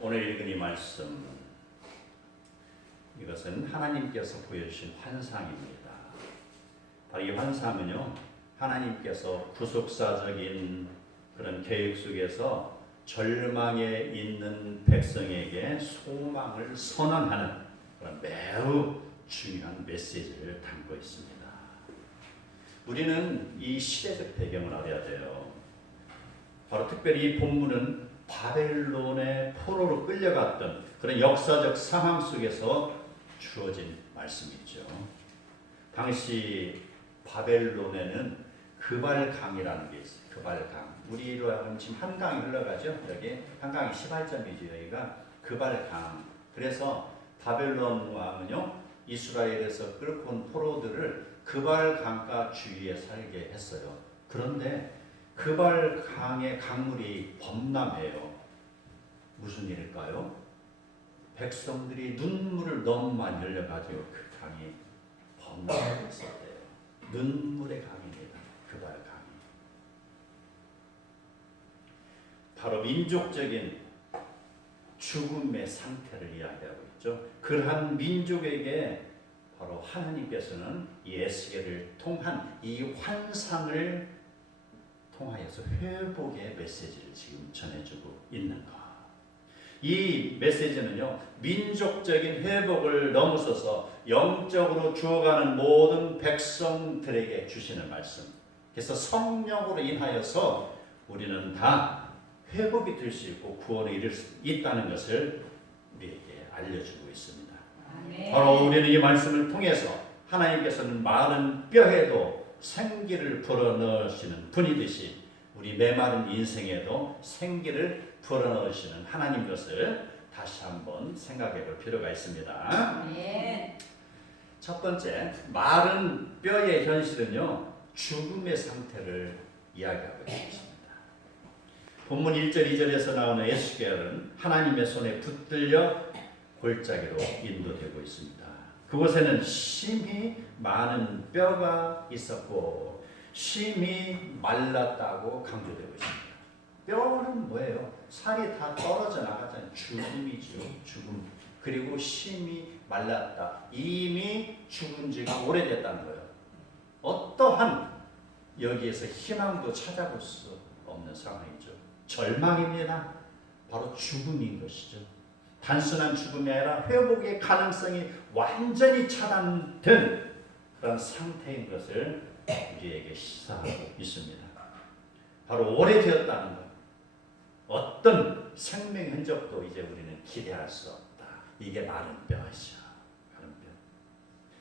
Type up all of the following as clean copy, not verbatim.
오늘 읽은 이 말씀, 이것은 하나님께서 보여주신 환상입니다. 바로 이 환상은요, 하나님께서 구속사적인 그런 계획 속에서 절망에 있는 백성에게 소망을 선언하는 그런 매우 중요한 메시지를 담고 있습니다. 우리는 이 시대적 배경을 알아야 돼요. 바로 특별히 이 본문은 바벨론의 포로로 끌려갔던 그런 역사적 상황 속에서 주어진 말씀이죠. 당시 바벨론에는 그발강이라는 게 있어요. 그발강. 우리로 하면 지금 한강이 흘러가죠. 여기 한강이 시발점이죠. 여기가 그발강. 그래서 바벨론 왕은요, 이스라엘에서 끌고 온 포로들을 그발강가 주위에 살게 했어요. 그런데 그발강의 강물이 범람해요. 무슨 일일까요? 백성들이 눈물을 너무 많이 흘려가지고 그 강이 범람했었대요. 눈물의 강입니다. 그발강이. 바로 민족적인 죽음의 상태를 이야기하고 있죠. 그러한 민족에게 바로 하나님께서는 이 에스겔을 통한 이 환상을 통하여서 회복의 메시지를 지금 전해주고 있는가. 이 메시지는요, 민족적인 회복을 넘어서서 영적으로 죽어가는 모든 백성들에게 주시는 말씀. 그래서 성령으로 인하여서 우리는 다 회복이 될 수 있고 구원을 이룰 수 있다는 것을 우리에게 알려주고 있습니다. 아멘. 바로 우리는 이 말씀을 통해서 하나님께서는 마른 뼈에도 생기를 불어넣으시는 분이듯이 우리 메마른 인생에도 생기를 불어넣으시는 하나님 것을 다시 한번 생각해 볼 필요가 있습니다. 네. 첫 번째, 마른 뼈의 현실은요, 죽음의 상태를 이야기하고 있습니다. 본문 1절 2절에서 나오는 에스겔은 하나님의 손에 붙들려 골짜기로 인도되고 있습니다. 그곳에는 심히 많은 뼈가 있었고 심히 말랐다고 강조되고 있습니다. 뼈는 뭐예요? 살이 다 떨어져 나가잖아요. 죽음이죠. 죽음. 그리고 심히 말랐다. 이미 죽은 지가 오래됐다는 거예요. 어떠한 여기에서 희망도 찾아볼 수 없는 상황이죠. 절망입니다. 바로 죽음인 것이죠. 단순한 죽음이 아니라 회복의 가능성이 완전히 차단된 그런 상태인 것을 우리에게 시사하고 있습니다. 바로 오래되었다는 것. 어떤 생명의 흔적도 이제 우리는 기대할 수 없다. 이게 마른 뼈이죠. 마른 뼈.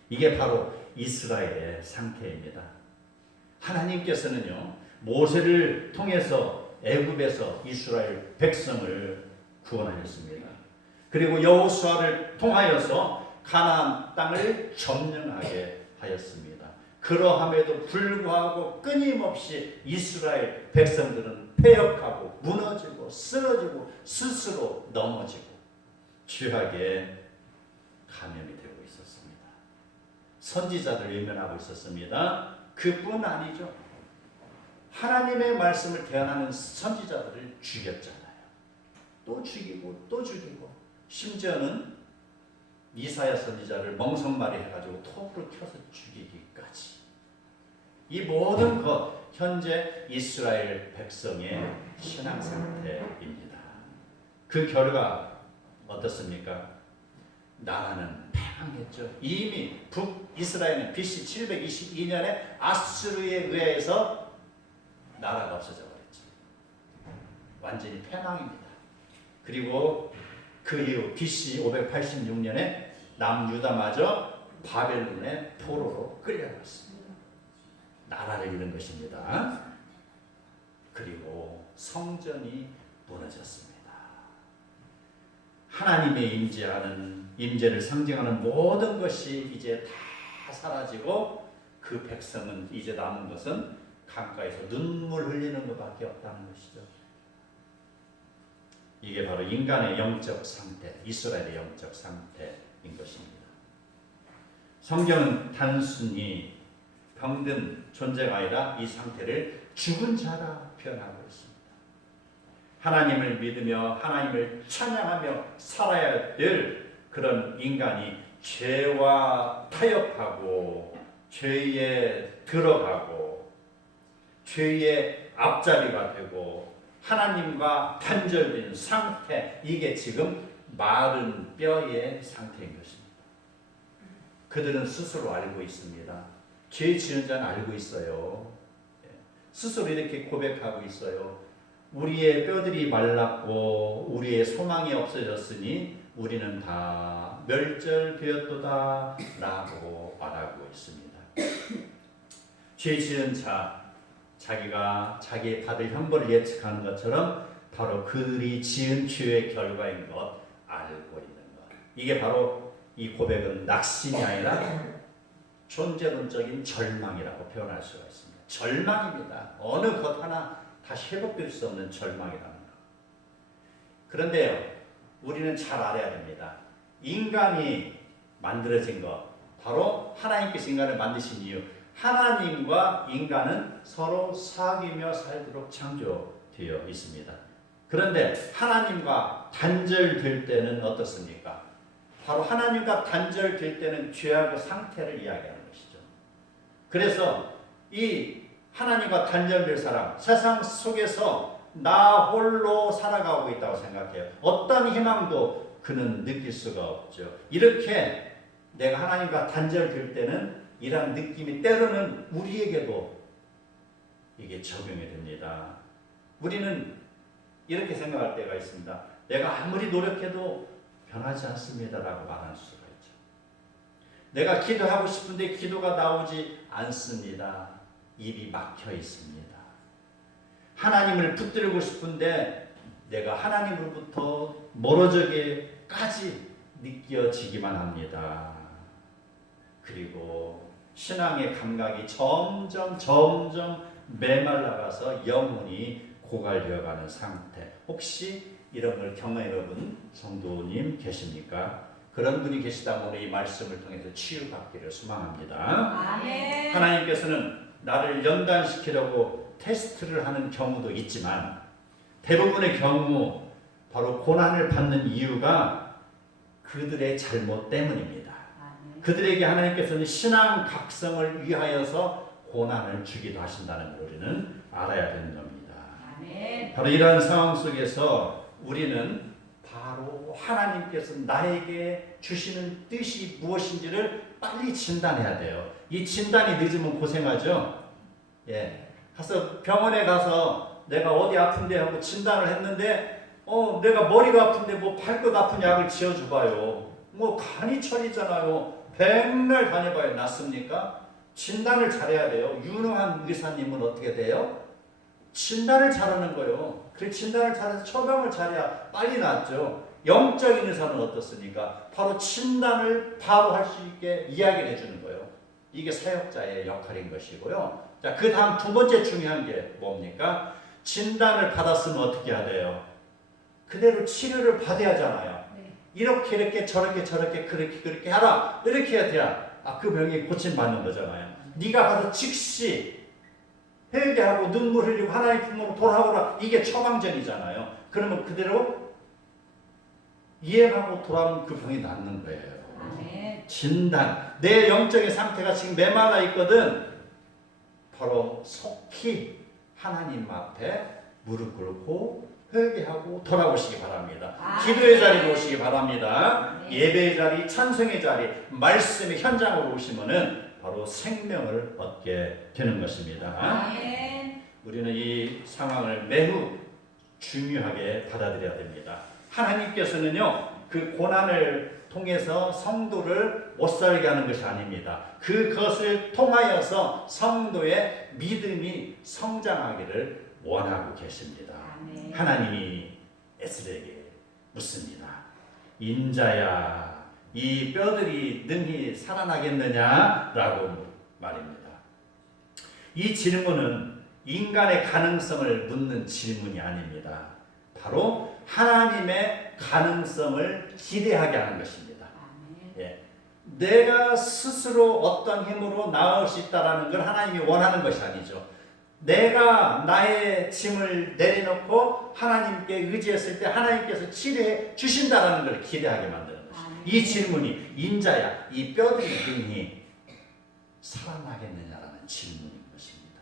이게 바로 이스라엘의 상태입니다. 하나님께서는요, 모세를 통해서 애굽에서 이스라엘 백성을 구원하셨습니다. 그리고 여호수아를 통하여서 가나안 땅을 점령하게 하였습니다. 그러함에도 불구하고 끊임없이 이스라엘 백성들은 패역하고 무너지고 쓰러지고 스스로 넘어지고 죄악에 감염이 되고 있었습니다. 선지자들 외면하고 있었습니다. 그뿐 아니죠. 하나님의 말씀을 대언하는 선지자들을 죽였잖아요. 또 죽이고 또 죽이고 심지어는 이사야 선지자를 멍석말이 해가지고 톱으로 켜서 죽이기까지. 이 모든 것 현재 이스라엘 백성의 신앙 상태입니다. 그 결과 어떻습니까? 나라는 패망했죠. 이미 북이스라엘은 BC 722년에 아수르에 의해서 나라가 없어져 버렸죠. 완전히 패망입니다. 그리고 그 이후 BC 586년에 남유다마저 바벨론의 포로로 끌려갔습니다. 나라를 잃은 것입니다. 그리고 성전이 무너졌습니다. 하나님의 임재를 상징하는 모든 것이 이제 다 사라지고 그 백성은 이제 남은 것은 강가에서 눈물 흘리는 것밖에 없다는 것이죠. 이게 바로 인간의 영적 상태, 이스라엘의 영적 상태인 것입니다. 성경은 단순히 병든 존재가 아니라 이 상태를 죽은 자라 표현하고 있습니다. 하나님을 믿으며 하나님을 찬양하며 살아야 될 그런 인간이 죄와 타협하고 죄에 들어가고 죄의 앞자리가 되고 하나님과 단절된 상태, 이게 지금 마른 뼈의 상태인 것입니다. 그들은 스스로 알고 있습니다. 죄 지은 자는 알고 있어요. 스스로 이렇게 고백하고 있어요. 우리의 뼈들이 말랐고 우리의 소망이 없어졌으니 우리는 다 멸절되었도다 라고 말하고 있습니다. 죄 지은 자, 자기가 자기의 받을 형벌을 예측하는 것처럼 바로 그들이 지은 죄의 결과인 것 알고 있는 것. 이게 바로 이 고백은 낙심이 아니라 존재론적인 절망이라고 표현할 수가 있습니다. 절망입니다. 어느 것 하나 다시 회복될 수 없는 절망이라는 것. 그런데요, 우리는 잘 알아야 됩니다. 인간이 만들어진 것, 바로 하나님께서 인간을 만드신 이유, 하나님과 인간은 서로 사귀며 살도록 창조되어 있습니다. 그런데 하나님과 단절될 때는 어떻습니까? 바로 하나님과 단절될 때는 죄악의 상태를 이야기하는 것이죠. 그래서 이 하나님과 단절될 사람, 세상 속에서 나 홀로 살아가고 있다고 생각해요. 어떤 희망도 그는 느낄 수가 없죠. 이렇게 내가 하나님과 단절될 때는 이런 느낌이 때로는 우리에게도 이게 적용이 됩니다. 우리는 이렇게 생각할 때가 있습니다. 내가 아무리 노력해도 변하지 않습니다라고 말할 수가 있죠. 내가 기도하고 싶은데 기도가 나오지 않습니다. 입이 막혀 있습니다. 하나님을 붙들고 싶은데 내가 하나님으로부터 멀어져게까지 느껴지기만 합니다. 그리고 신앙의 감각이 점점 메말라가서 영혼이 고갈되어가는 상태. 혹시 이런 걸 경험해 본 성도님 계십니까? 그런 분이 계시다면 이 말씀을 통해서 치유받기를 소망합니다. 아멘. 하나님께서는 나를 연단시키려고 테스트를 하는 경우도 있지만 대부분의 경우 바로 고난을 받는 이유가 그들의 잘못 때문입니다. 그들에게 하나님께서는 신앙 각성을 위하여서 고난을 주기도 하신다는 걸 우리는 알아야 되는 겁니다. 아멘. 바로 이러한 상황 속에서 우리는 바로 하나님께서 나에게 주시는 뜻이 무엇인지를 빨리 진단해야 돼요. 이 진단이 늦으면 고생하죠. 가서 병원에 가서 내가 어디 아픈데 하고 진단을 했는데 내가 머리가 아픈데 뭐 발끝 아픈 약을 지어줘봐요. 뭐 간이 철이잖아요. 백날 다녀봐야 낫습니까? 진단을 잘해야 돼요. 유능한 의사님은 어떻게 돼요? 진단을 잘하는 거예요. 그 진단을 잘해서 처방을 잘해야 빨리 낫죠. 영적인 의사는 어떻습니까? 바로 진단을 바로 할 수 있게 이야기를 해주는 거예요. 이게 사역자의 역할인 것이고요. 자, 그 다음 두 번째 중요한 게 뭡니까? 진단을 받았으면 어떻게 해야 돼요? 그대로 치료를 받아야 하잖아요. 이렇게 저렇게 그렇게 하라. 이렇게 해야 돼야 그 병이 고침받는 거잖아요. 네가 가서 즉시 회개하고 눈물 흘리고 하나님 품으로 돌아오라. 이게 처방전이잖아요. 그러면 그대로 이해하고 돌아오면 그 병이 낫는 거예요. 아멘. 진단. 내 영적인 상태가 지금 메말라 있거든. 바로 속히 하나님 앞에 무릎 꿇고 회개하고 돌아오시기 바랍니다. 기도의 자리로 오시기 바랍니다. 예배의 자리, 찬송의 자리, 말씀의 현장으로 오시면은 바로 생명을 얻게 되는 것입니다. 아멘. 우리는 이 상황을 매우 중요하게 받아들여야 됩니다. 하나님께서는요, 그 고난을 통해서 성도를 못 살게 하는 것이 아닙니다. 그것을 통하여서 성도의 믿음이 성장하기를 원하고 계십니다. 아멘. 하나님이 에스더에게 묻습니다. 인자야, 이 뼈들이 능히 살아나겠느냐라고 말입니다. 이 질문은 인간의 가능성을 묻는 질문이 아닙니다. 바로 하나님의 가능성을 기대하게 하는 것입니다. 내가 스스로 어떤 힘으로 나을 수 있다는 걸 하나님이 원하는 것이 아니죠. 내가 나의 짐을 내려놓고 하나님께 의지했을 때 하나님께서 치료해 주신다라는 걸 기대하게 만드는 것이죠. 이 질문이 인자야 이 뼈들이 능히 살아나겠느냐라는 질문인 것입니다.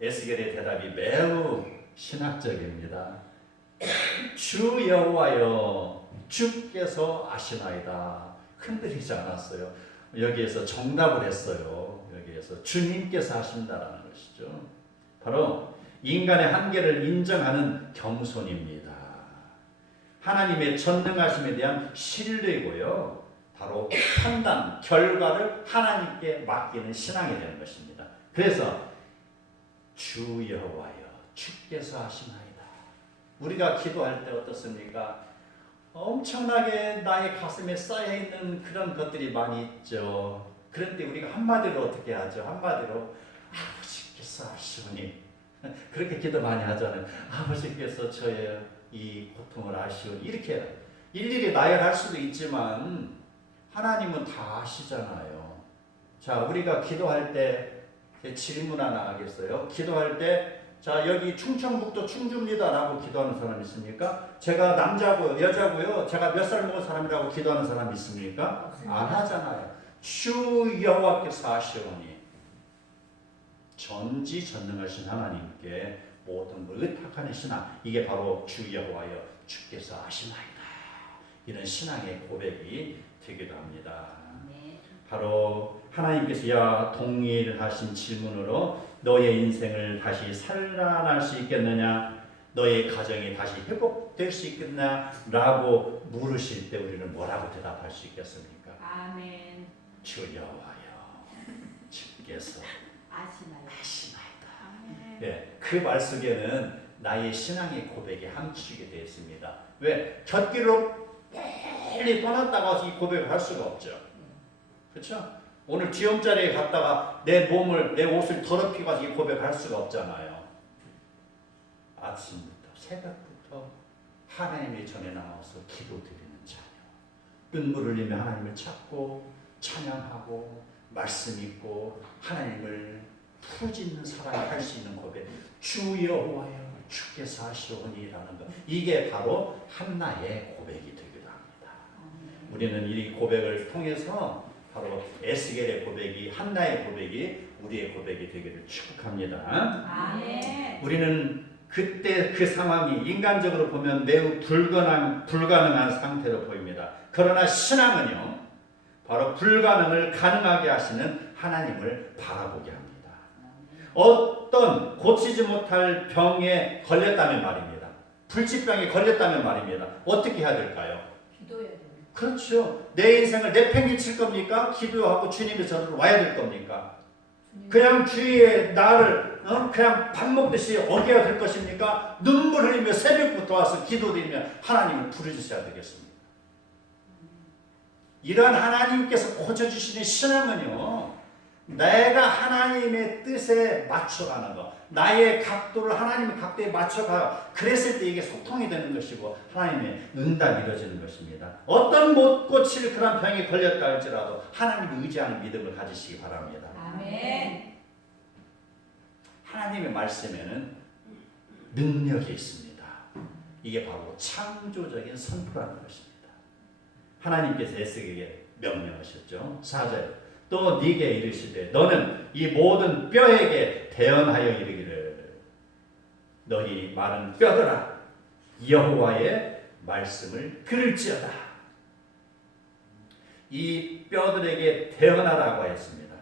에스겔의 대답이 매우 신학적입니다. 주 여호와여 주께서 아시나이다. 흔들리지 않았어요. 여기에서 정답을 했어요. 여기에서 주님께서 하신다라는 것이죠. 바로 인간의 한계를 인정하는 겸손입니다. 하나님의 전능하심에 대한 신뢰고요. 바로 판단, 결과를 하나님께 맡기는 신앙이 되는 것입니다. 그래서 주 여호와여 주께서 하시나이다. 우리가 기도할 때 어떻습니까? 엄청나게 나의 가슴에 쌓여있는 그런 것들이 많이 있죠. 그런데 우리가 한마디로 어떻게 하죠? 한마디로 아버지께서 아시오니 그렇게 기도 많이 하잖아요. 아버지께서 저의 이 고통을 아시오니 이렇게 일일이 나열할 수도 있지만 하나님은 다 아시잖아요. 자, 우리가 기도할 때 질문 하나 하겠어요? 기도할 때 자, 여기 충청북도 충주입니다라고 기도하는 사람 있습니까? 제가 남자고요, 여자고요, 제가 몇 살 먹은 사람이라고 기도하는 사람 있습니까? 안 하잖아요. 주 여호와께서 하시오니 전지전능하신 하나님께 모든 걸 의탁하는 신앙, 이게 바로 주 여호와여 주께서 하시나이다. 이런 신앙의 고백이 되기도 합니다. 바로 하나님께서 동일하신 질문으로 너의 인생을 다시 살아날 수 있겠느냐, 너의 가정이 다시 회복될 수 있겠냐 라고 물으실 때 우리는 뭐라고 대답할 수 있겠습니까? 아멘. 주 여호와여 주께서 아시나이다. 네, 그 말 속에는 나의 신앙의 고백이 함축이 되어 있습니다. 왜? 곁길로 빨리 떠났다가 이 고백을 할 수가 없죠. 그렇죠? 오늘 뒤엄자리에 갔다가 내 몸을, 내 옷을 더럽히고 가서 이 고백할 수가 없잖아요. 아침부터, 새벽부터 하나님의 전에 나와서 기도드리는 자녀. 눈물 흘리며 하나님을 찾고, 찬양하고, 말씀 읽고, 하나님을 푸짖는 사랑을 할 수 있는 고백. 주 여호와여, 주께서 하시오니라는 것. 이게 바로 한나의 고백이 되기도 합니다. 우리는 이 고백을 통해서 바로 에스겔의 고백이, 한나의 고백이 우리의 고백이 되기를 축복합니다. 아멘. 우리는 그때 그 상황이 인간적으로 보면 매우 불가능한 상태로 보입니다. 그러나 신앙은요, 바로 불가능을 가능하게 하시는 하나님을 바라보게 합니다. 어떤 고치지 못할 병에 걸렸다면 말입니다. 불치병에 걸렸다면 말입니다. 어떻게 해야 될까요? 기도해야 돼요. 그렇죠. 내 인생을 내팽개칠 겁니까? 기도하고 주님의 전으로 와야 될 겁니까? 그냥 주위에 나를 그냥 밥 먹듯이 어겨야 될 것입니까? 눈물 흘리며 새벽부터 와서 기도드리며 하나님을 부르짖어야 되겠습니까? 이러한 하나님께서 고쳐주시는 신앙은요, 내가 하나님의 뜻에 맞춰가는 것, 나의 각도를 하나님의 각도에 맞춰가, 그랬을 때 이게 소통이 되는 것이고 하나님의 응답이 이루어지는 것입니다. 어떤 못 고칠 그런 병에 걸렸다 할지라도 하나님을 의지하는 믿음을 가지시기 바랍니다. 아멘. 하나님의 말씀에는 능력이 있습니다. 이게 바로 창조적인 선포라는 것입니다. 하나님께서 에스겔에게 명령하셨죠. 4절 또 네게 이르시되 너는 이 모든 뼈에게 대언하여 이르기를 너희 마른 뼈들아 여호와의 말씀을 들을지어다. 이 뼈들에게 대언하라고 했습니다.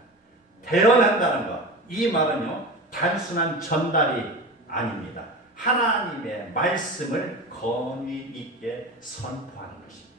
대언한다는 것, 이 말은요 단순한 전달이 아닙니다. 하나님의 말씀을 권위 있게 선포하는 것입니다.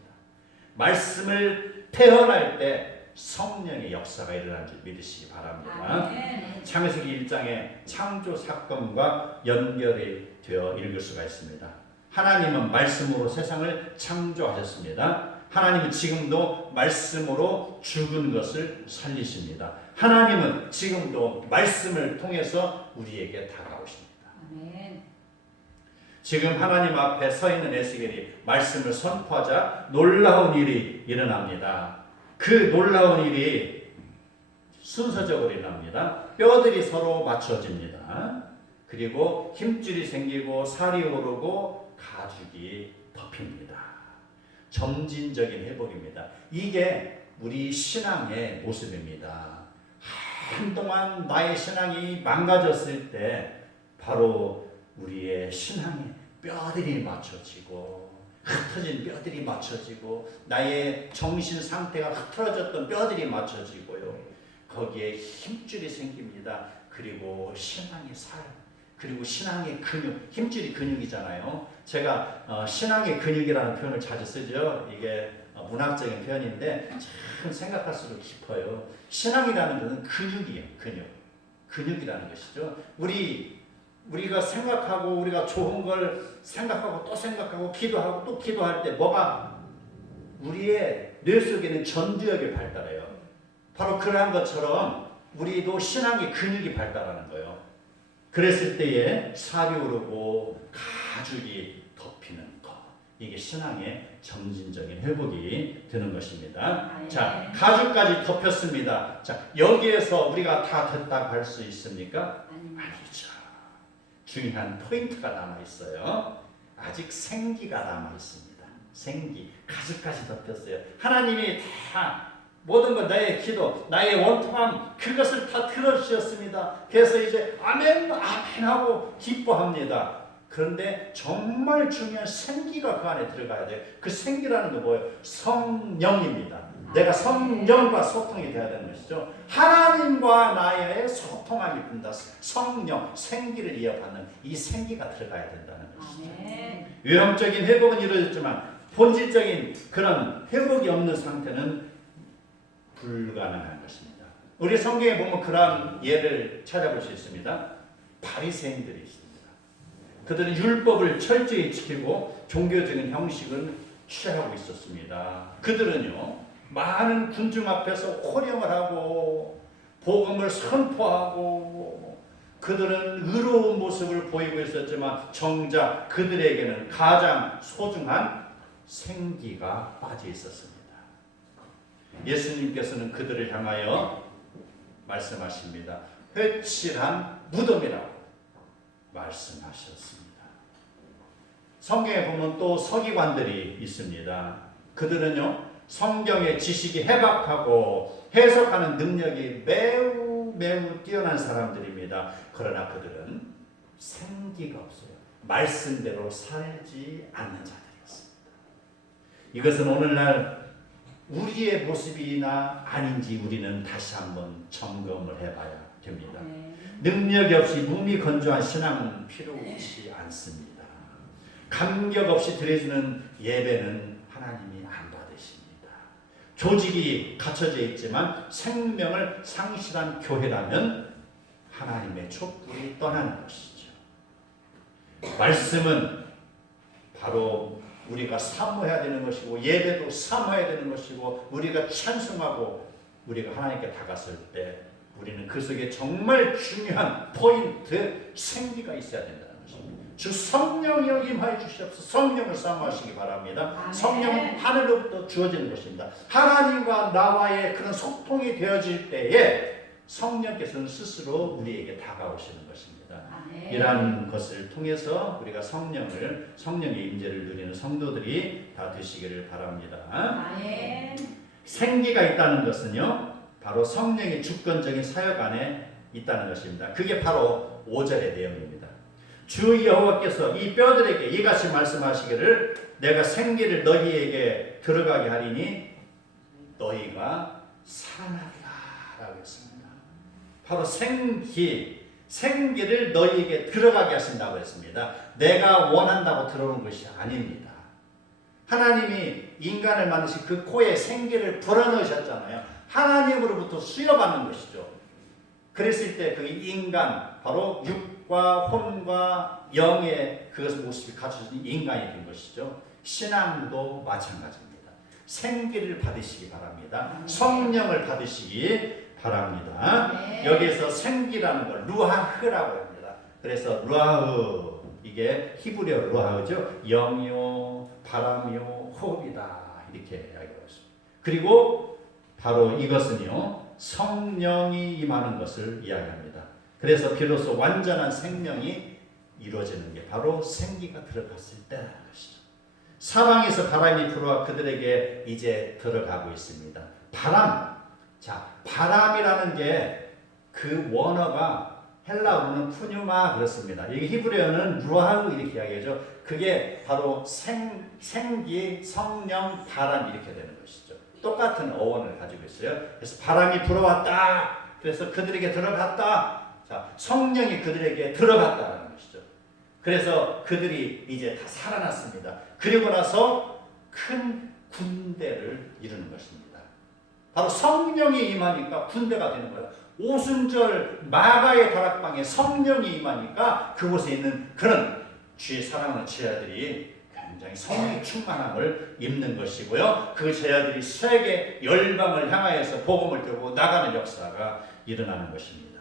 말씀을 대언할 때 성령의 역사가 일어나는 줄 믿으시기 바랍니다. 아멘. 창세기 1장의 창조 사건과 연결이 되어 읽을 수가 있습니다. 하나님은 말씀으로 세상을 창조하셨습니다. 하나님은 지금도 말씀으로 죽은 것을 살리십니다. 하나님은 지금도 말씀을 통해서 우리에게 다가오십니다. 아멘. 지금 하나님 앞에 서 있는 에스겔이 말씀을 선포하자 놀라운 일이 일어납니다. 그 놀라운 일이 순서적으로 일어납니다. 뼈들이 서로 맞춰집니다. 그리고 힘줄이 생기고 살이 오르고 가죽이 덮입니다. 점진적인 회복입니다. 이게 우리 신앙의 모습입니다. 한동안 나의 신앙이 망가졌을 때 바로 우리의 신앙의 뼈들이 맞춰지고 흩어진 뼈들이 맞춰지고 나의 정신 상태가 흐트러졌던 뼈들이 맞춰지고요. 거기에 힘줄이 생깁니다. 그리고 신앙의 살, 그리고 신앙의 근육, 힘줄이 근육이잖아요. 제가 신앙의 근육이라는 표현을 자주 쓰죠. 이게 문학적인 표현인데 참 생각할수록 깊어요. 신앙이라는 것은 근육이에요. 근육이라는 것이죠. 우리가 생각하고 우리가 좋은 걸 생각하고 또 생각하고 기도하고 또 기도할 때 뭐가 우리의 뇌 속에는 전두엽이 발달해요. 바로 그러한 것처럼 우리도 신앙의 근육이 발달하는 거예요. 그랬을 때에 살이 오르고 가죽이 덮이는 것. 이게 신앙의 점진적인 회복이 되는 것입니다. 자, 가죽까지 덮였습니다. 자, 여기에서 우리가 다 됐다고 할 수 있습니까? 아니죠. 중요한 포인트가 남아 있어요. 아직 생기가 남아 있습니다. 생기, 가죽까지 덮였어요. 하나님이 다 모든 것, 나의 기도, 나의 원통함, 그것을 다 들어주셨습니다. 그래서 이제 아멘, 아멘 하고 기뻐합니다. 그런데 정말 중요한 생기가 그 안에 들어가야 돼요. 그 생기라는 거 뭐예요? 성령입니다. 내가 성령과 소통이 돼야 되는 것이죠. 하나님과 나의 소통함이 된다. 성령, 생기를 이어받는 이 생기가 들어가야 된다는 것이죠. 외형적인 회복은 이루어졌지만 본질적인 그런 회복이 없는 상태는 불가능한 것입니다. 우리 성경에 보면 그러한 예를 찾아볼 수 있습니다. 바리새인들이 있습니다. 그들은 율법을 철저히 지키고 종교적인 형식을 취하고 있었습니다. 그들은요, 많은 군중 앞에서 호령을 하고 복음을 선포하고 그들은 의로운 모습을 보이고 있었지만 정작 그들에게는 가장 소중한 생기가 빠져 있었습니다. 예수님께서는 그들을 향하여 말씀하십니다. 회칠한 무덤이라고 말씀하셨습니다. 성경에 보면 또 서기관들이 있습니다. 그들은요, 성경의 지식이 해박하고 해석하는 능력이 매우 뛰어난 사람들입니다. 그러나 그들은 생기가 없어요. 말씀대로 살지 않는 자들이었습니다. 이것은 오늘날 우리의 모습이나 아닌지 우리는 다시 한번 점검을 해봐야 됩니다. 능력이 없이 무미건조한 신앙은 필요치 않습니다. 감격 없이 드려지는 예배는 하나님이 안 받으십니다. 조직이 갖춰져 있지만 생명을 상실한 교회라면 하나님의 촛불이 떠나는 것이죠. 말씀은 바로 우리가 사모해야 되는 것이고 예배도 사모해야 되는 것이고 우리가 찬송하고 우리가 하나님께 다가설 때 우리는 그 속에 정말 중요한 포인트 생기가 있어야 된다는 것입니다. 주 성령이 임하여 주시옵소서. 성령을 사모하시기 바랍니다. 아멘. 성령은 하늘로부터 주어지는 것입니다. 하나님과 나와의 그런 소통이 되어질 때에 성령께서는 스스로 우리에게 다가오시는 것입니다. 이러한 것을 통해서 우리가 성령의 임재를 누리는 성도들이 다 되시기를 바랍니다. 아멘. 생기가 있다는 것은요, 바로 성령의 주권적인 사역 안에 있다는 것입니다. 그게 바로 5절의 내용입니다. 주 여호와께서 이 뼈들에게 이같이 말씀하시기를 내가 생기를 너희에게 들어가게 하리니 너희가 살아나리라 라고 했습니다. 바로 생기를 너희에게 들어가게 하신다고 했습니다. 내가 원한다고 들어오는 것이 아닙니다. 하나님이 인간을 만드신 그 코에 생기를 불어넣으셨잖아요. 하나님으로부터 수여받는 것이죠. 그랬을 때 그 인간, 바로 육과 혼과 영의 그 모습이 갖춰진 인간이 된 것이죠. 신앙도 마찬가지입니다. 생기를 받으시기 바랍니다. 성령을 받으시기 바랍니다. 네. 여기에서 생기라는 걸 루하흐라고 합니다. 그래서 루하흐, 이게 히브리어 루하흐죠. 영이요, 바람이요, 호흡이다 이렇게 이야기하고 있습니다. 그리고 바로 이것은요, 성령이 임하는 것을 이야기합니다. 그래서 비로소 완전한 생명이 이루어지는 게 바로 생기가 들어갔을 때라는 것이죠. 사방에서 바람이 불어와 그들에게 이제 들어가고 있습니다. 바람. 자, 바람이라는 게 그 원어가 헬라어로는 푸뉴마 그렇습니다. 여기 히브리어는 루아흐 이렇게 이야기하죠. 그게 바로 생기, 성령, 바람 이렇게 되는 것이죠. 똑같은 어원을 가지고 있어요. 그래서 바람이 불어왔다. 그래서 그들에게 들어갔다. 자, 성령이 그들에게 들어갔다는 것이죠. 그래서 그들이 이제 다 살아났습니다. 그리고 나서 큰 군대를 이루는 것입니다. 바로 성령이 임하니까 군대가 되는 거예요. 오순절 마가의 다락방에 성령이 임하니까 그곳에 있는 그런 주의 사랑하는 제자들이 굉장히 성령의 충만함을 입는 것이고요. 그 제자들이 세계 열방을 향하여서 복음을 들고 나가는 역사가 일어나는 것입니다.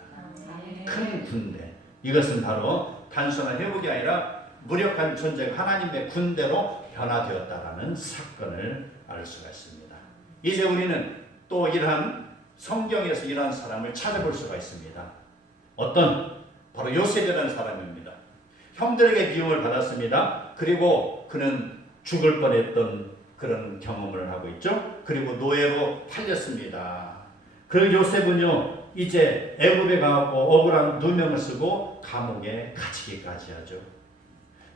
큰 군대. 이것은 바로 단순한 회복이 아니라 무력한 존재가 하나님의 군대로 변화되었다라는 사건을 알 수가 있습니다. 이제 우리는 또 이러한 성경에서 이러한 사람을 찾아볼 수가 있습니다. 어떤? 바로 요셉이라는 사람입니다. 형들에게 미움을 받았습니다. 그리고 그는 죽을 뻔했던 그런 경험을 하고 있죠. 그리고 노예로 팔렸습니다. 그 요셉은요, 이제 애굽에 가고 억울한 누명을 쓰고 감옥에 갇히기까지 하죠.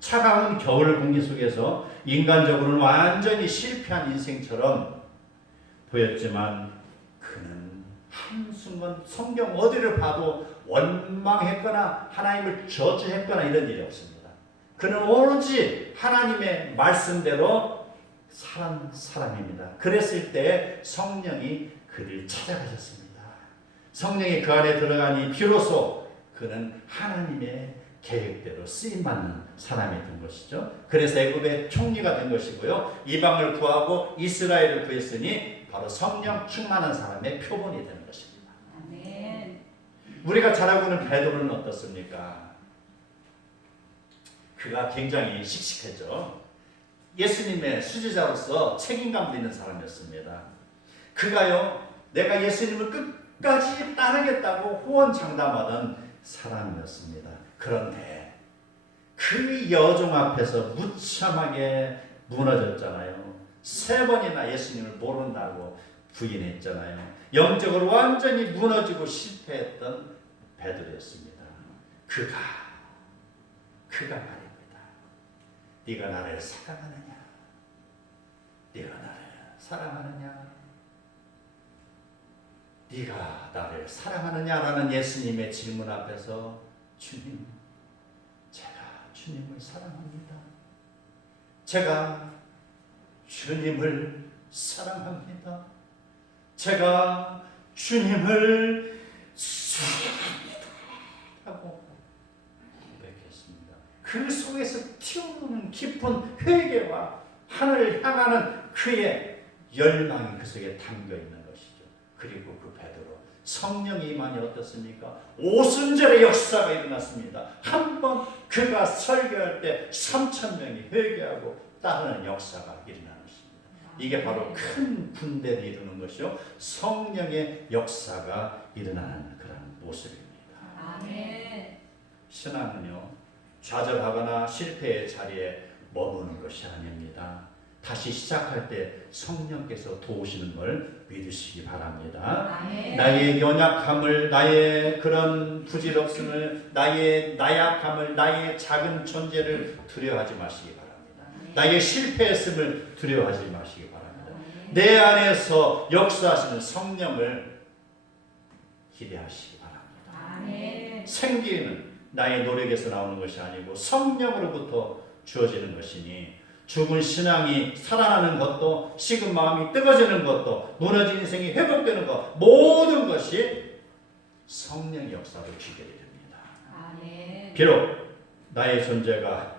차가운 겨울 공기 속에서 인간적으로는 완전히 실패한 인생처럼 보였지만 그는 한순간 성경 어디를 봐도 원망했거나 하나님을 저주했거나 이런 일이 없습니다. 그는 오로지 하나님의 말씀대로 살은 사람입니다. 그랬을 때 성령이 그를 찾아가셨습니다. 성령이 그 안에 들어가니 비로소 그는 하나님의 계획대로 쓰임받는 사람이 된 것이죠. 그래서 애굽의 총리가 된 것이고요. 이방을 구하고 이스라엘을 구했으니 바로 성령 충만한 사람의 표본이 되는 것입니다. 아멘. 우리가 잘 알고 있는 베드로는 어떻습니까? 그가 굉장히 씩씩했죠. 예수님의 수제자로서 책임감도 있는 사람이었습니다. 그가요, 내가 예수님을 끝까지 따르겠다고 호언장담하던 사람이었습니다. 그런데 그 여종 앞에서 무참하게 무너졌잖아요. 3번이나 예수님을 모른다고 부인했잖아요. 영적으로 완전히 무너지고 실패했던 베드로였습니다. 그가 말입니다. 네가 나를 사랑하느냐? 네가 나를 사랑하느냐? 네가 나를 사랑하느냐라는 예수님의 질문 앞에서 주님, 제가 주님을 사랑합니다. 제가 주님을 사랑합니다. 제가 주님을 사랑합니다. 하고 고백했습니다. 그 속에서 튀어나오는 깊은 회개와 하늘을 향하는 그의 열망이 그 속에 담겨있는 것이죠. 그리고 그 베드로 성령이 임하니 어떻습니까? 오순절의 역사가 일어났습니다. 한번 그가 설교할 때 3,000명이 회개하고 따르는 역사가 일어나는 것입니다. 이게 바로 큰 군대를 이루는 것이요, 성령의 역사가 일어나는 그런 모습입니다. 아멘. 신앙은요, 좌절하거나 실패의 자리에 머무는 것이 아닙니다. 다시 시작할 때 성령께서 도우시는 걸 믿으시기 바랍니다. 아멘. 나의 연약함을, 나의 그런 부질없음을, 나의 나약함을, 나의 작은 존재를 두려워하지 마시기 바랍니다. 나의 실패했음을 두려워하지 마시기 바랍니다. 내 안에서 역사하시는 성령을 기대하시기 바랍니다. 아멘. 생기는 나의 노력에서 나오는 것이 아니고 성령으로부터 주어지는 것이니, 죽은 신앙이 살아나는 것도, 식은 마음이 뜨거지는 것도, 무너진 인생이 회복되는 것, 모든 것이 성령의 역사로 주게 됩니다. 아멘. 비록 나의 존재가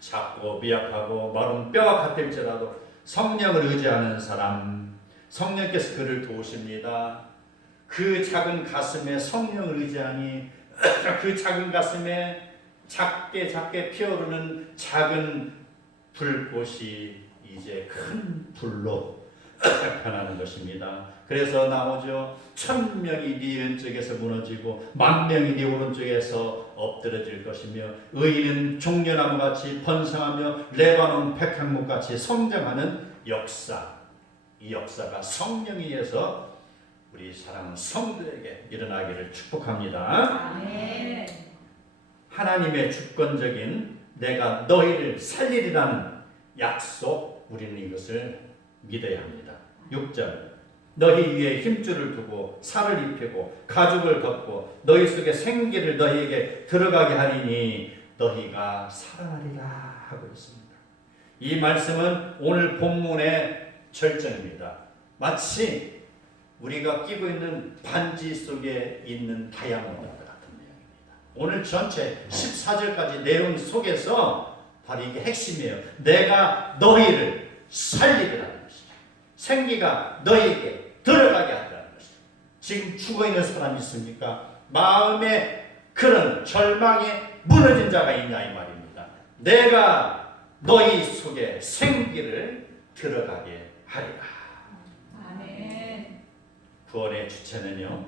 작고 미약하고 마른 뼈와 같을지라도 성령을 의지하는 사람, 성령께서 그를 도우십니다. 그 작은 가슴에 성령을 의지하니 그 작은 가슴에 작게 피어오르는 작은 불꽃이 이제 큰 불로 변하는 것입니다. 그래서 나오죠. 1000명이 네 왼쪽에서 무너지고 10,000명이 네 오른쪽에서 엎드러질 것이며 의인은 종려나무같이 번성하며 레바논 백향목같이 성장하는 역사. 이 역사가 성령에 의해서 우리 사랑하는 성도에게 일어나기를 축복합니다. 아멘. 하나님의 주권적인 내가 너희를 살리리라는 약속, 우리는 이것을 믿어야 합니다. 6절 너희 위에 힘줄을 두고 살을 입히고 가죽을 덮고 너희 속에 생기를 너희에게 들어가게 하리니 너희가 살아나리라 하고 있습니다. 이 말씀은 오늘 본문의 절정입니다. 마치 우리가 끼고 있는 반지 속에 있는 다이아몬드 같은 내용입니다. 오늘 전체 14절까지 내용 속에서 바로 이게 핵심이에요. 내가 너희를 살리리라는 것이죠. 생기가 너희에게 들어가게 한다는 것이죠. 지금 죽어있는 사람이 있습니까? 마음에 그런 절망에 무너진 자가 있냐 이 말입니다. 내가 너희 속에 생기를 들어가게 하리라. 아멘. 구원의 주체는요,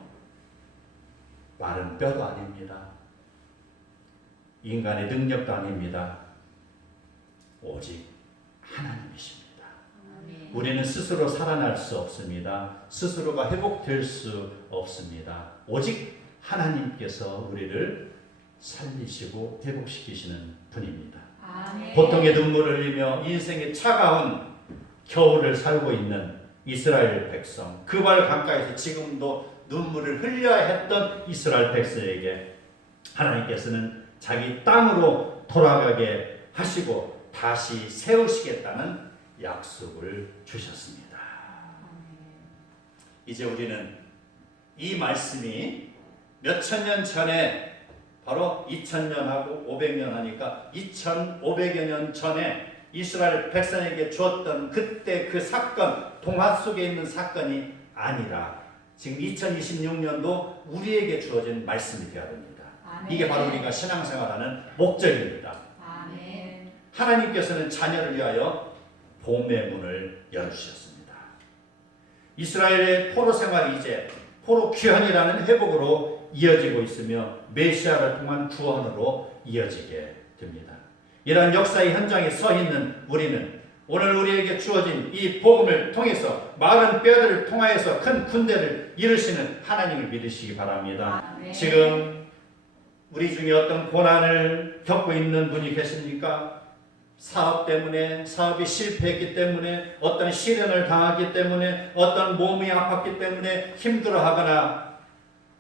마른 뼈도 아닙니다. 인간의 능력도 아닙니다. 오직 하나님이십니다. 아멘. 우리는 스스로 살아날 수 없습니다. 스스로가 회복될 수 없습니다. 오직 하나님께서 우리를 살리시고 회복시키시는 분입니다. 아멘. 고통의 눈물을 흘리며 인생의 차가운 겨울을 살고 있는 이스라엘 백성, 그 발 가까이서 지금도 눈물을 흘려야 했던 이스라엘 백성에게 하나님께서는 자기 땅으로 돌아가게 하시고 다시 세우시겠다는 약속을 주셨습니다. 이제 우리는 이 말씀이 몇천 년 전에, 바로 2000년하고 500년 하니까 2500여 년 전에 이스라엘 백성에게 주었던 그때 그 사건, 동화 속에 있는 사건이 아니라 지금 2026년도 우리에게 주어진 말씀이 되어야 됩니다. 아멘. 이게 바로 우리가 신앙생활하는 목적입니다. 아멘. 하나님께서는 자녀를 위하여 봄의 문을 열어주셨습니다. 이스라엘의 포로 생활이 이제 포로 귀환이라는 회복으로 이어지고 있으며 메시아를 통한 구원으로 이어지게 됩니다. 이러한 역사의 현장에 서 있는 우리는 오늘 우리에게 주어진 이 복음을 통해서 마른 뼈들을 통하여서 큰 군대를 이루시는 하나님을 믿으시기 바랍니다. 아멘. 지금 우리 중에 어떤 고난을 겪고 있는 분이 계십니까? 사업 때문에, 사업이 실패했기 때문에, 어떤 시련을 당하기 때문에, 어떤 몸이 아팠기 때문에 힘들어하거나,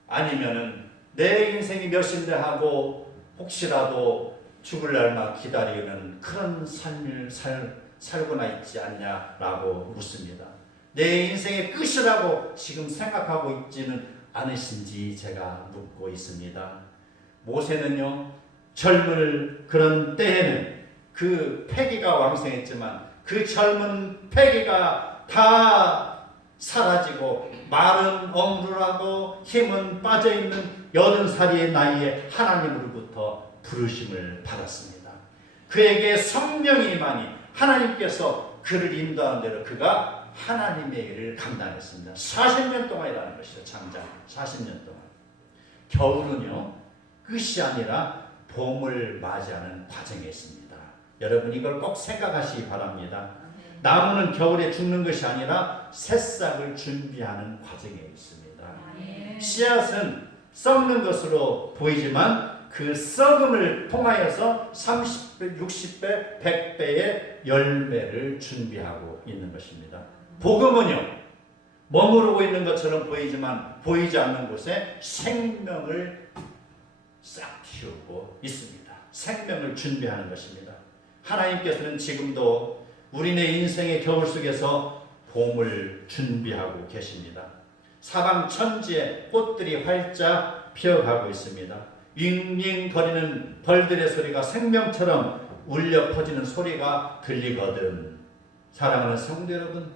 아니면은 내 인생이 몇인데 하고 혹시라도 죽을 날만 기다리는 그런 삶을 살고나 있지 않냐라고 묻습니다. 내 인생의 끝이라고 지금 생각하고 있지는 않으신지 제가 묻고 있습니다. 모세는요, 젊을 그런 때에는 그 패기가 왕성했지만 그 젊은 패기가 다 사라지고 마른 엄루라고 힘은 빠져있는 80살의 나이에 하나님으로부터 부르심을 받았습니다. 그에게 성령이 임하니 하나님께서 그를 인도하는 대로 그가 하나님의 일을 감당했습니다. 40년 동안이라는 것이죠. 장장 40년 동안. 겨울은요, 끝이 아니라 봄을 맞이하는 과정에 있습니다. 여러분 이걸 꼭 생각하시기 바랍니다. 나무는 겨울에 죽는 것이 아니라 새싹을 준비하는 과정에 있습니다. 씨앗은 썩는 것으로 보이지만 그 썩음을 통하여서 30배, 60배, 100배의 열매를 준비하고 있는 것입니다. 복음은요, 머무르고 있는 것처럼 보이지만 보이지 않는 곳에 생명을 싹 틔우고 있습니다. 생명을 준비하는 것입니다. 하나님께서는 지금도 우리네 인생의 겨울 속에서 봄을 준비하고 계십니다. 사방 천지에 꽃들이 활짝 피어가고 있습니다. 윙윙거리는 벌들의 소리가 생명처럼 울려 퍼지는 소리가 들리거든. 사랑하는 성도 여러분,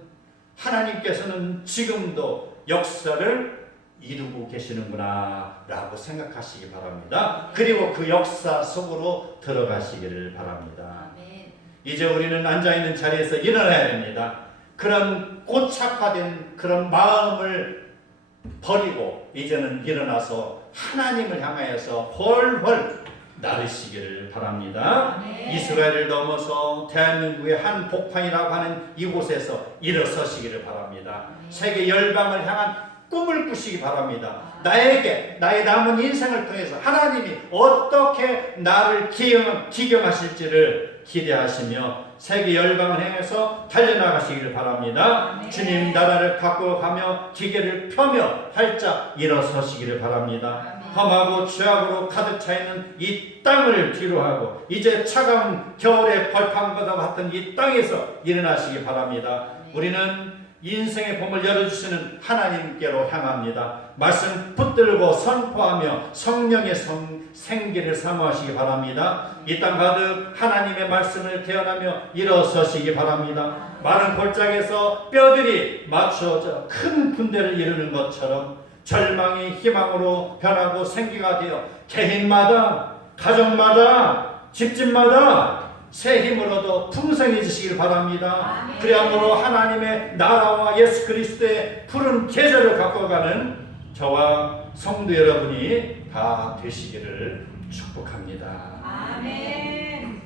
하나님께서는 지금도 역사를 이루고 계시는구나 라고 생각하시기 바랍니다. 그리고 그 역사 속으로 들어가시기를 바랍니다. 이제 우리는 앉아있는 자리에서 일어나야 됩니다. 그런 고착화된 그런 마음을 버리고 이제는 일어나서 하나님을 향하여서 훨훨 나르시기를 바랍니다. 아멘. 이스라엘을 넘어서 대한민국의 한 복판이라고 하는 이곳에서 일어서시기를 바랍니다. 아멘. 세계 열방을 향한 꿈을 꾸시기 바랍니다. 나에게 나의 남은 인생을 통해서 하나님이 어떻게 나를 기경하실지를 기대하시며 세계 열방을 향해서 달려나가시기를 바랍니다. 아멘. 주님 나라를 바꿔가며 기계를 펴며 활짝 일어서시기를 바랍니다. 아멘. 험하고 죄악으로 가득 차 있는 이 땅을 뒤로하고 이제 차가운 겨울의 벌판보다 같은 이 땅에서 일어나시기 바랍니다. 아멘. 우리는 인생의 봄을 열어주시는 하나님께로 향합니다. 말씀 붙들고 선포하며 성령의 생기를 사모하시기 바랍니다. 이 땅 가득 하나님의 말씀을 태어나며 일어서시기 바랍니다. 많은 골짜기에서 뼈들이 맞추어져 큰 군대를 이루는 것처럼 절망이 희망으로 변하고 생기가 되어 개인마다 가정마다 집집마다 새 힘으로도 풍성해지시길 바랍니다. 아멘. 그리함으로 하나님의 나라와 예수 그리스도의 푸른 계절을 갖고가는 저와 성도 여러분이 다 되시기를 축복합니다. 아멘.